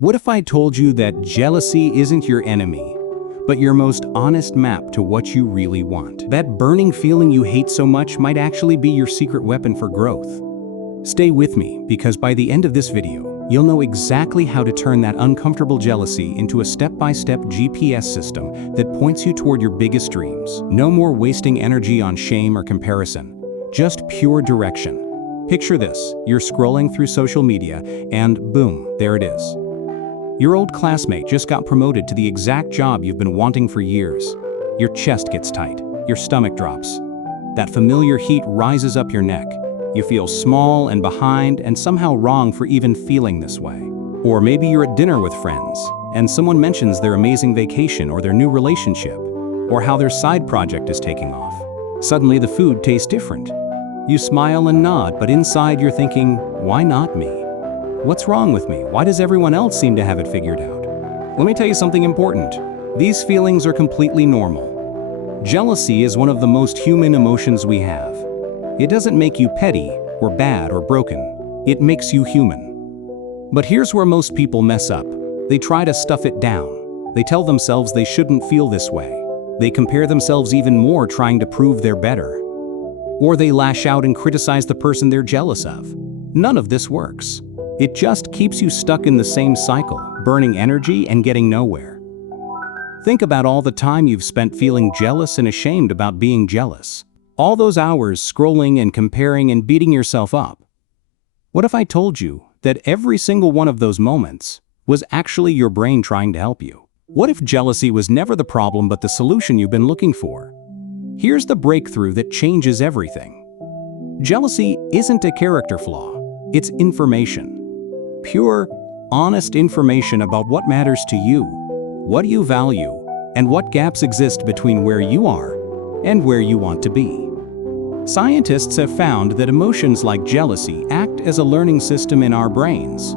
What if I told you that jealousy isn't your enemy, but your most honest map to what you really want? That burning feeling you hate so much might actually be your secret weapon for growth. Stay with me, because by the end of this video, you'll know exactly how to turn that uncomfortable jealousy into a step-by-step GPS system that points you toward your biggest dreams. No more wasting energy on shame or comparison, just pure direction. Picture this: you're scrolling through social media, and boom, there it is. Your old classmate just got promoted to the exact job you've been wanting for years. Your chest gets tight, your stomach drops. That familiar heat rises up your neck. You feel small and behind and somehow wrong for even feeling this way. Or maybe you're at dinner with friends, and someone mentions their amazing vacation or their new relationship, or how their side project is taking off. Suddenly the food tastes different. You smile and nod, but inside you're thinking, why not me? What's wrong with me? Why does everyone else seem to have it figured out? Let me tell you something important. These feelings are completely normal. Jealousy is one of the most human emotions we have. It doesn't make you petty, or bad, or broken. It makes you human. But here's where most people mess up. They try to stuff it down. They tell themselves they shouldn't feel this way. They compare themselves even more, trying to prove they're better. Or they lash out and criticize the person they're jealous of. None of this works. It just keeps you stuck in the same cycle, burning energy and getting nowhere. Think about all the time you've spent feeling jealous and ashamed about being jealous. All those hours scrolling and comparing and beating yourself up. What if I told you that every single one of those moments was actually your brain trying to help you? What if jealousy was never the problem but the solution you've been looking for? Here's the breakthrough that changes everything. Jealousy isn't a character flaw, it's information. Pure, honest information about what matters to you, what you value, and what gaps exist between where you are and where you want to be. Scientists have found that emotions like jealousy act as a learning system in our brains.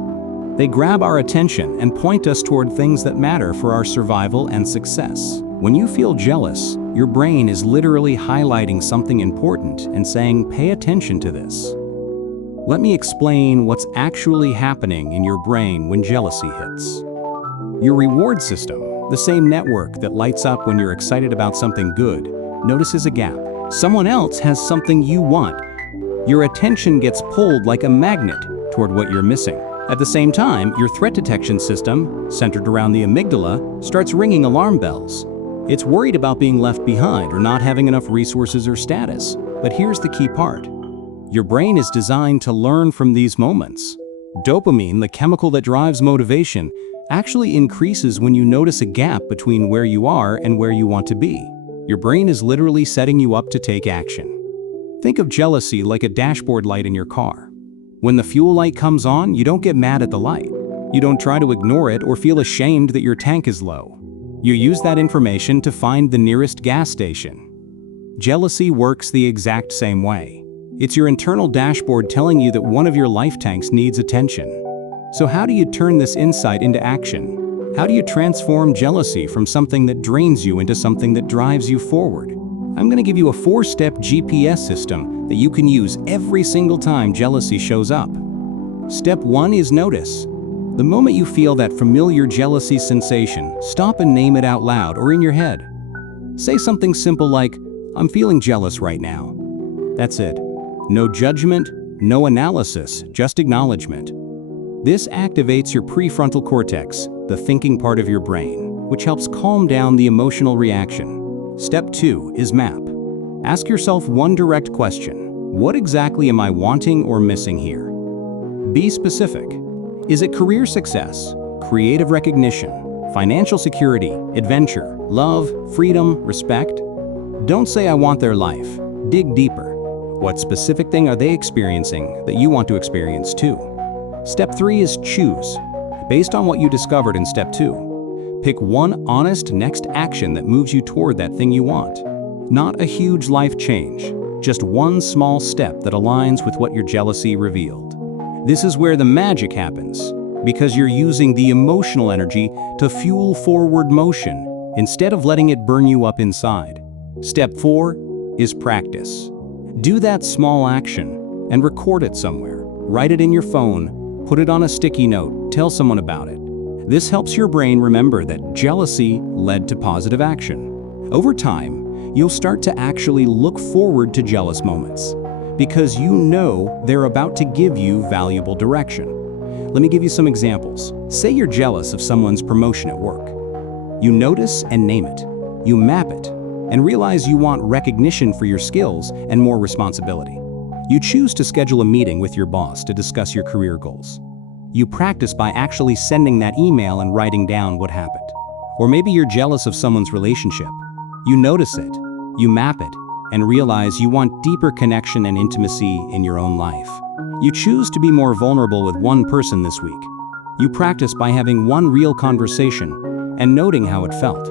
They grab our attention and point us toward things that matter for our survival and success. When you feel jealous, your brain is literally highlighting something important and saying, pay attention to this. Let me explain what's actually happening in your brain when jealousy hits. Your reward system, the same network that lights up when you're excited about something good, notices a gap. Someone else has something you want. Your attention gets pulled like a magnet toward what you're missing. At the same time, your threat detection system, centered around the amygdala, starts ringing alarm bells. It's worried about being left behind or not having enough resources or status. But here's the key part. Your brain is designed to learn from these moments. Dopamine, the chemical that drives motivation, actually increases when you notice a gap between where you are and where you want to be. Your brain is literally setting you up to take action. Think of jealousy like a dashboard light in your car. When the fuel light comes on, you don't get mad at the light. You don't try to ignore it or feel ashamed that your tank is low. You use that information to find the nearest gas station. Jealousy works the exact same way. It's your internal dashboard telling you that one of your life tanks needs attention. So how do you turn this insight into action? How do you transform jealousy from something that drains you into something that drives you forward? I'm going to give you a 4-step GPS system that you can use every single time jealousy shows up. Step 1 is notice. The moment you feel that familiar jealousy sensation, stop and name it out loud or in your head. Say something simple like, I'm feeling jealous right now. That's it. No judgment, no analysis, just acknowledgement. This activates your prefrontal cortex, the thinking part of your brain, which helps calm down the emotional reaction. Step 2 is map. Ask yourself one direct question. What exactly am I wanting or missing here? Be specific. Is it career success, creative recognition, financial security, adventure, love, freedom, respect? Don't say I want their life. Dig deeper. What specific thing are they experiencing that you want to experience too? Step 3 is choose. Based on what you discovered in step 2, pick one honest next action that moves you toward that thing you want. Not a huge life change, just one small step that aligns with what your jealousy revealed. This is where the magic happens, because you're using the emotional energy to fuel forward motion instead of letting it burn you up inside. Step 4 is practice. Do that small action and record it somewhere. Write it in your phone, put it on a sticky note, tell someone about it. This helps your brain remember that jealousy led to positive action. Over time, you'll start to actually look forward to jealous moments because you know they're about to give you valuable direction. Let me give you some examples. Say you're jealous of someone's promotion at work. You notice and name it. You map it and realize you want recognition for your skills and more responsibility. You choose to schedule a meeting with your boss to discuss your career goals. You practice by actually sending that email and writing down what happened. Or maybe you're jealous of someone's relationship. You notice it, you map it, and realize you want deeper connection and intimacy in your own life. You choose to be more vulnerable with one person this week. You practice by having one real conversation and noting how it felt.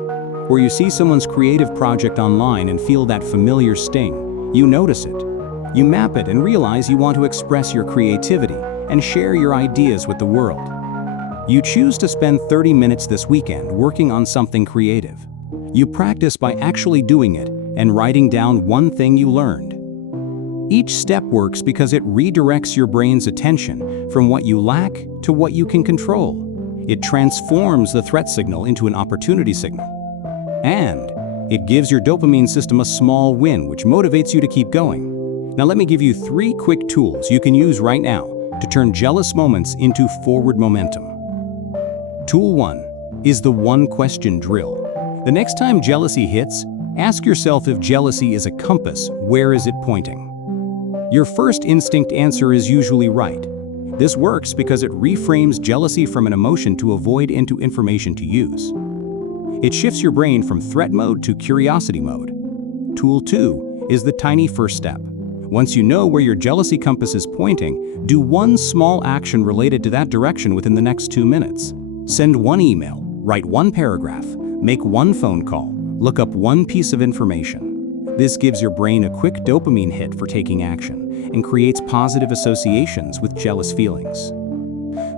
Or you see someone's creative project online and feel that familiar sting. You notice it. You map it and realize you want to express your creativity and share your ideas with the world. You choose to spend 30 minutes this weekend working on something creative. You practice by actually doing it and writing down one thing you learned. Each step works because it redirects your brain's attention from what you lack to what you can control. It transforms the threat signal into an opportunity signal. And it gives your dopamine system a small win, which motivates you to keep going. Now let me give you 3 quick tools you can use right now to turn jealous moments into forward momentum. Tool 1 is the one-question drill. The next time jealousy hits, ask yourself if jealousy is a compass, where is it pointing? Your first instinct answer is usually right. This works because it reframes jealousy from an emotion to avoid into information to use. It shifts your brain from threat mode to curiosity mode. Tool 2 is the tiny first step. Once you know where your jealousy compass is pointing, do one small action related to that direction within the next 2 minutes. Send one email, write one paragraph, make one phone call, look up one piece of information. This gives your brain a quick dopamine hit for taking action and creates positive associations with jealous feelings.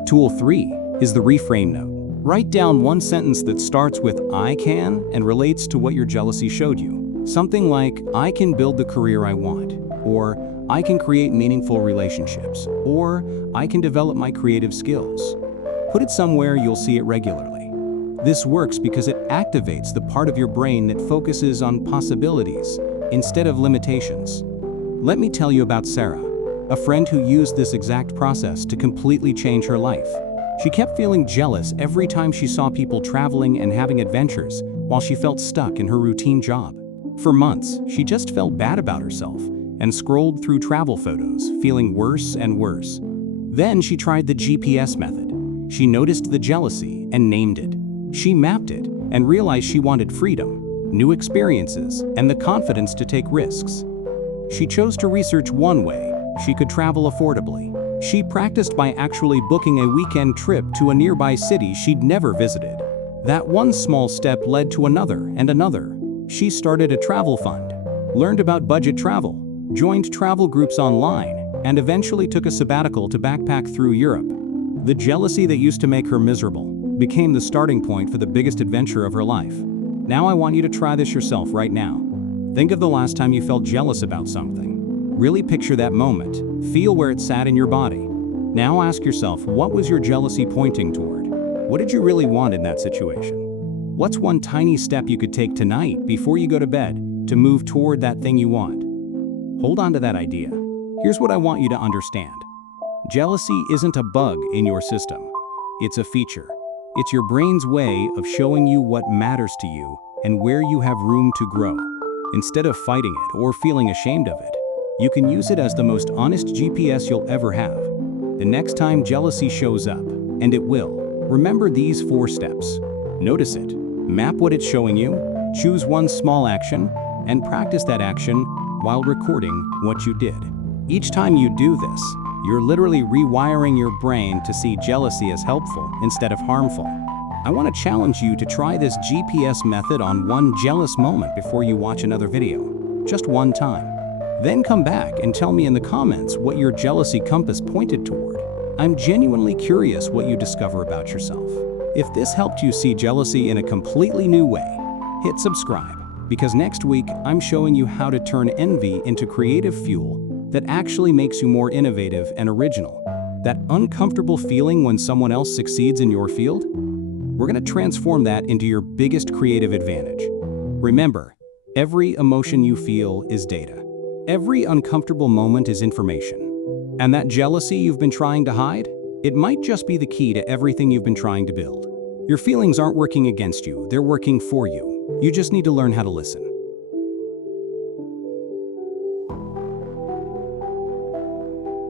Tool 3 is the reframe note. Write down one sentence that starts with "I can" and relates to what your jealousy showed you. Something like, "I can build the career I want," or "I can create meaningful relationships," or "I can develop my creative skills." Put it somewhere you'll see it regularly. This works because it activates the part of your brain that focuses on possibilities instead of limitations. Let me tell you about Sarah, a friend who used this exact process to completely change her life. She kept feeling jealous every time she saw people traveling and having adventures while she felt stuck in her routine job. For months, she just felt bad about herself and scrolled through travel photos, feeling worse and worse. Then she tried the GPS method. She noticed the jealousy and named it. She mapped it and realized she wanted freedom, new experiences, and the confidence to take risks. She chose to research one way she could travel affordably. She practiced by actually booking a weekend trip to a nearby city she'd never visited. That one small step led to another and another. She started a travel fund, learned about budget travel, joined travel groups online, and eventually took a sabbatical to backpack through Europe. The jealousy that used to make her miserable became the starting point for the biggest adventure of her life. Now I want you to try this yourself right now. Think of the last time you felt jealous about something. Really picture that moment. Feel where it sat in your body. Now ask yourself, what was your jealousy pointing toward? What did you really want in that situation? What's one tiny step you could take tonight before you go to bed to move toward that thing you want? Hold on to that idea. Here's what I want you to understand. Jealousy isn't a bug in your system. It's a feature. It's your brain's way of showing you what matters to you and where you have room to grow. Instead of fighting it or feeling ashamed of it, you can use it as the most honest GPS you'll ever have. The next time jealousy shows up, and it will, remember these 4 steps. Notice it, map what it's showing you, choose one small action, and practice that action while recording what you did. Each time you do this, you're literally rewiring your brain to see jealousy as helpful instead of harmful. I want to challenge you to try this GPS method on one jealous moment before you watch another video, just one time. Then come back and tell me in the comments what your jealousy compass pointed toward. I'm genuinely curious what you discover about yourself. If this helped you see jealousy in a completely new way, hit subscribe, because next week I'm showing you how to turn envy into creative fuel that actually makes you more innovative and original. That uncomfortable feeling when someone else succeeds in your field? We're going to transform that into your biggest creative advantage. Remember, every emotion you feel is data. Every uncomfortable moment is information. And that jealousy you've been trying to hide, it might just be the key to everything you've been trying to build. Your feelings aren't working against you, they're working for you. You just need to learn how to listen.